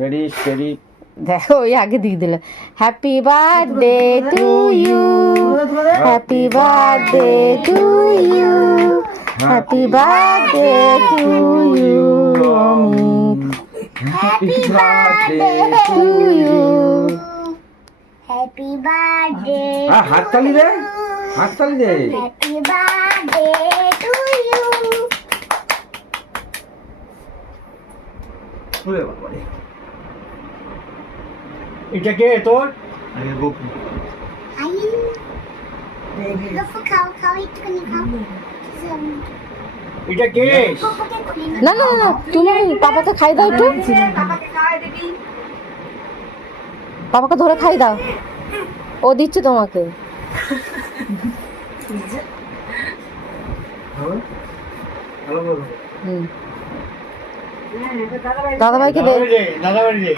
Ready steady. দেখো ওই আগে দিয়ে দিল। Happy birthday to you, happy birthday to you, happy birthday to you, happy birthday to you. Happy birthday হাততালি দে, হাততালি দে। Happy birthday to you. ওরে বাবা রে। এটা কে তোর? আরে গোপু। আই গফু খাও খাও একটুখানি খাও। এটা কে? গফুকে খুলি না না না, তুমি পাপাকে খাই দাও একটু, বাবাকে খাওয়াই দিবি। পাপাকে ধরে খাই দাও, ও দিচ্ছে তোমাকে। ভালো বলো। হুম, দাদাভাইকে দে। দাদা বাড়ি দে।